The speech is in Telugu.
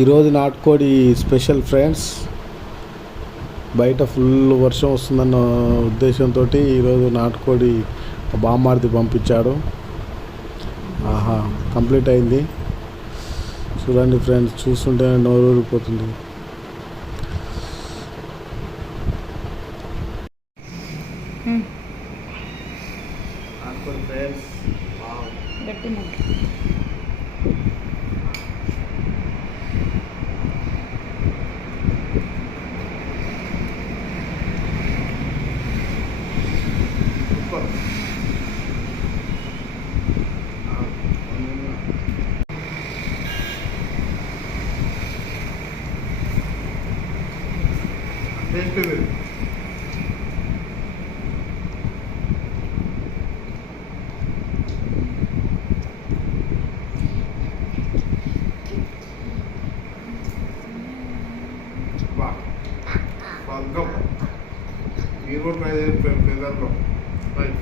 ఈరోజు నాటుకోడి స్పెషల్ ఫ్రెండ్స్. బయట ఫుల్ వర్షం వస్తుందన్న ఉద్దేశంతో ఈరోజు నాటుకోడి బామ్మార్ది పంపించాడు. ఆహా కంప్లీట్ అయింది. చూడండి ఫ్రెండ్స్ చూస్తుంటే నోరు ఊరిపోతుంది గట్టి ముగ్గు మీరు కూడా ట్రై చేయండి పేదల్లో రైట్